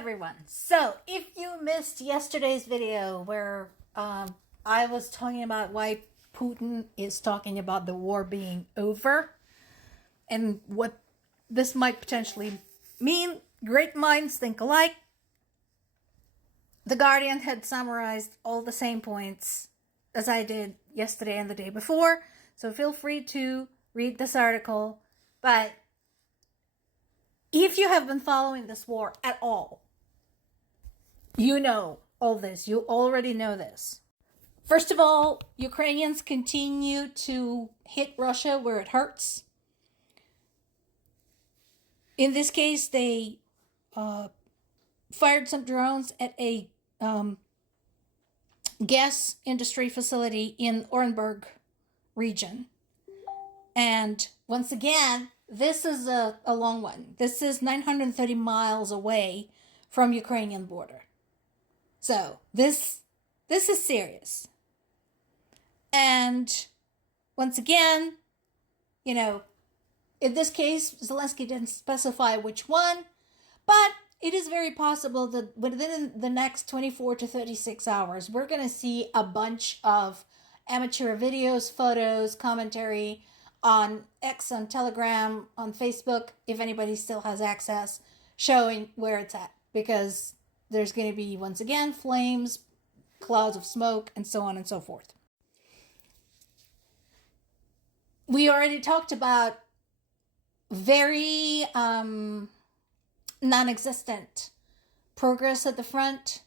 everyone. So, if you missed yesterday's video where I was talking about why Putin is talking about the war being over and what this might potentially mean, great minds think alike. The Guardian had summarized all the same points as I did yesterday and the day before, so feel free to read this article. But if you have been following this war at all, you know all this. You already know this. First of all, Ukrainians continue to hit Russia where it hurts. In this case, they fired some drones at a gas industry facility in Orenburg region. And once again, this is a long one. This is 930 miles away from Ukrainian border. So this is serious. And once again, in this case, Zelensky didn't specify which one, but it is very possible that within the next 24 to 36 hours, we're going to see a bunch of amateur videos, photos, commentary on X, on Telegram, on Facebook, if anybody still has access, showing where it's at. Because there's going to be, once again, flames, clouds of smoke, and so on and so forth. We already talked about very non-existent progress at the front,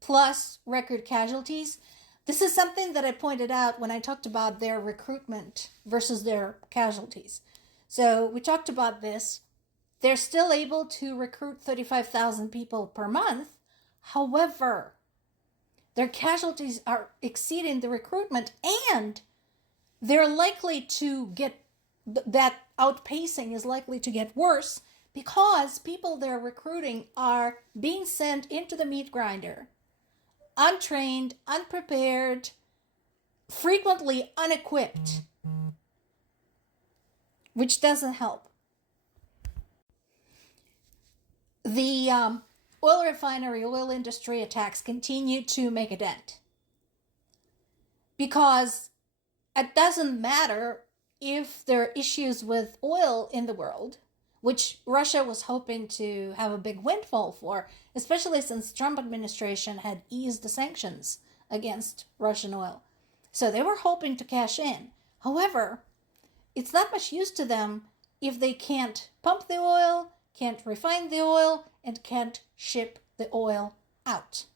plus record casualties. This is something that I pointed out when I talked about their recruitment versus their casualties. So we talked about this. They're still able to recruit 35,000 people per month. However, their casualties are exceeding the recruitment, and they're likely to get, that outpacing is likely to get worse because people they're recruiting are being sent into the meat grinder, untrained, unprepared, frequently unequipped, which doesn't help. The oil refinery, oil industry attacks continue to make a dent. Because it doesn't matter if there are issues with oil in the world, which Russia was hoping to have a big windfall for, especially since Trump administration had eased the sanctions against Russian oil. So they were hoping to cash in. However, it's not much use to them if they can't pump the oil, can't refine the oil, and can't ship the oil out.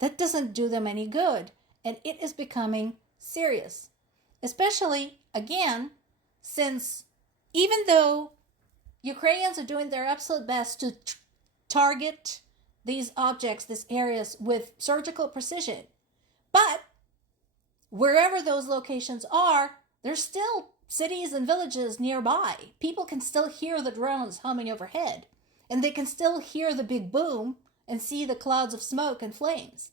That doesn't do them any good, and it is becoming serious. Especially, again, since even though Ukrainians are doing their absolute best to target these objects, these areas, with surgical precision, but wherever those locations are, there's still cities and villages nearby. People can still hear the drones humming overhead, and they can still hear the big boom and see the clouds of smoke and flames.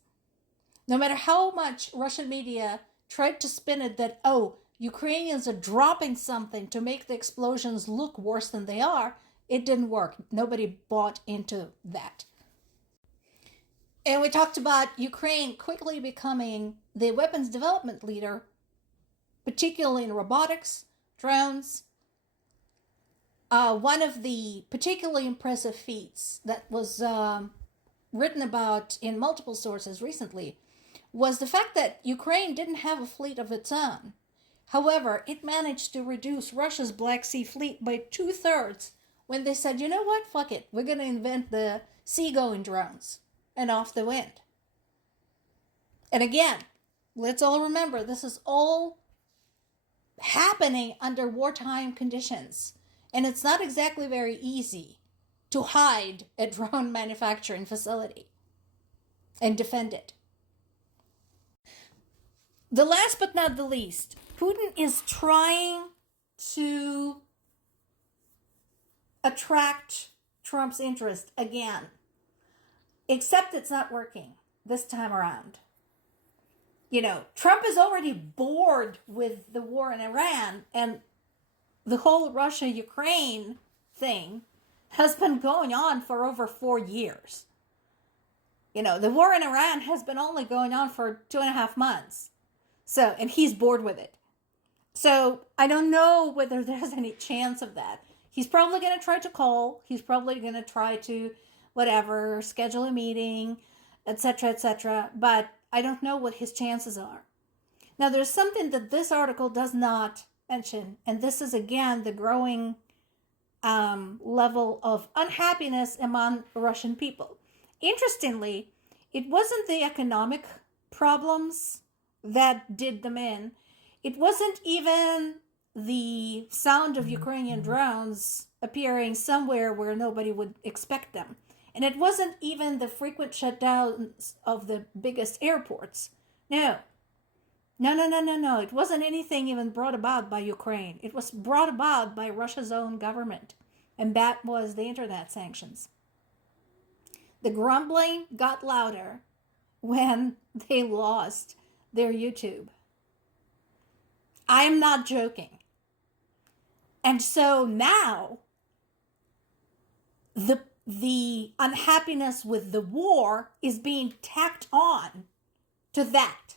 No matter how much Russian media tried to spin it that, Ukrainians are dropping something to make the explosions look worse than they are, it didn't work. Nobody bought into that. And we talked about Ukraine quickly becoming the weapons development leader, particularly in robotics, drones. One of the particularly impressive feats that was written about in multiple sources recently was the fact that Ukraine didn't have a fleet of its own. However, it managed to reduce Russia's Black Sea fleet by 2/3 when they said, you know what, fuck it, we're going to invent the seagoing drones, and off they went. And again, let's all remember, this is all happening under wartime conditions, and it's not exactly very easy to hide a drone manufacturing facility and defend it. The last but not the least, Putin is trying to attract Trump's interest again, except it's not working this time around. Trump is already bored with the war in Iran, and the whole Russia-Ukraine thing has been going on for over 4 years. The war in Iran has been only going on for 2.5 months. So, and he's bored with it. So I don't know whether there's any chance of that. He's probably going to try to call. He's probably going to try to, schedule a meeting, etc., etc. But I don't know what his chances are. Now, there's something that this article does not mention, and this is, again, the growing level of unhappiness among Russian people. Interestingly, it wasn't the economic problems that did them in. It wasn't even the sound of Ukrainian drones appearing somewhere where nobody would expect them. And it wasn't even the frequent shutdowns of the biggest airports. No. It wasn't anything even brought about by Ukraine. It was brought about by Russia's own government. And that was the internet sanctions. The grumbling got louder when they lost their YouTube. I am not joking. And so now the unhappiness with the war is being tacked on to that.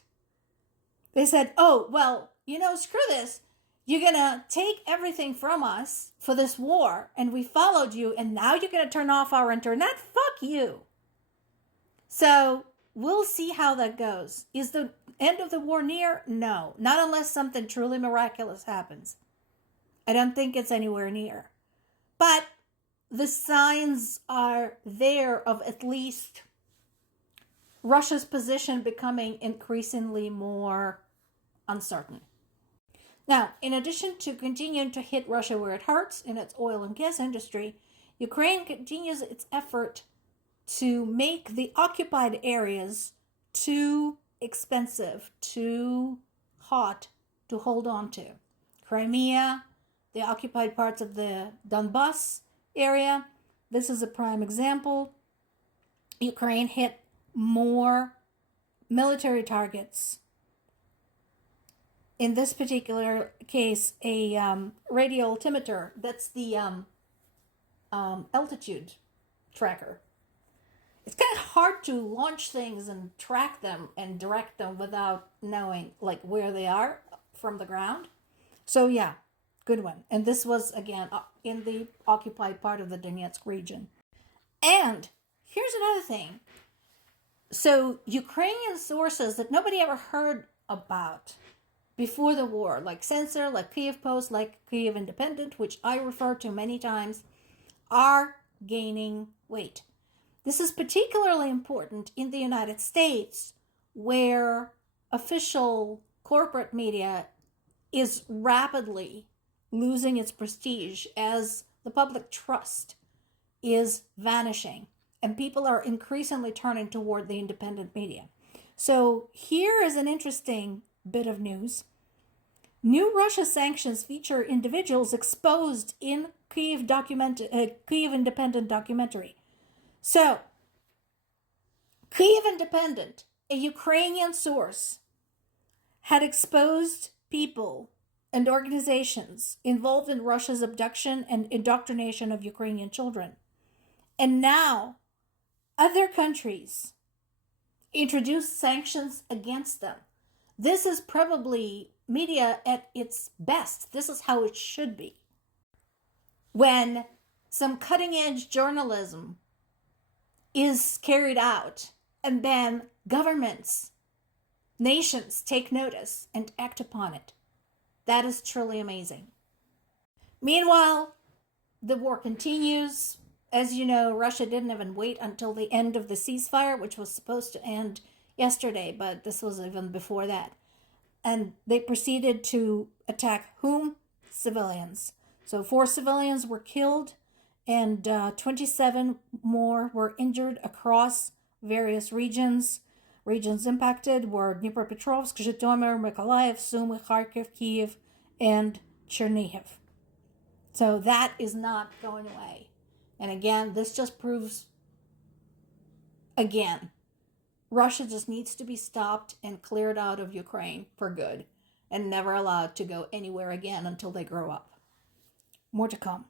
They said, screw this. You're going to take everything from us for this war, and we followed you, and now you're going to turn off our internet? Fuck you. So we'll see how that goes. Is the end of the war near? No, not unless something truly miraculous happens. I don't think it's anywhere near. But the signs are there of at least Russia's position becoming increasingly more uncertain. Now, in addition to continuing to hit Russia where it hurts in its oil and gas industry, Ukraine continues its effort to make the occupied areas too expensive, too hot to hold on to. Crimea, the occupied parts of the Donbas area, this is a prime example. Ukraine hit more military targets. In this particular case, a radio altimeter, that's the altitude tracker. It's kind of hard to launch things and track them and direct them without knowing where they are from the ground. So yeah, good one. And this was, again, in the occupied part of the Donetsk region. And here's another thing. So Ukrainian sources that nobody ever heard about before the war, like Censor, like Kyiv Post, like Kyiv Independent, which I refer to many times, are gaining weight. This is particularly important in the United States, where official corporate media is rapidly losing its prestige as the public trust is vanishing, and people are increasingly turning toward the independent media. So here is an interesting bit of news. New Russia sanctions feature individuals exposed in Kyiv Independent documentary. So, Kyiv Independent, a Ukrainian source, had exposed people and organizations involved in Russia's abduction and indoctrination of Ukrainian children. And now, other countries introduce sanctions against them. This is probably media at its best. This is how it should be. When some cutting-edge journalism is carried out, and then governments, nations take notice and act upon it. That is truly amazing. Meanwhile, the war continues. As you know, Russia didn't even wait until the end of the ceasefire, which was supposed to end yesterday, but this was even before that. And they proceeded to attack whom? Civilians. So 4 civilians were killed, and 27 more were injured across various regions. Regions impacted were Dnipropetrovsk, Zhytomyr, Mykolaiv, Sumy, Kharkiv, Kyiv, and Chernihiv. So that is not going away. And again, this just proves, again, Russia just needs to be stopped and cleared out of Ukraine for good and never allowed to go anywhere again until they grow up. More to come.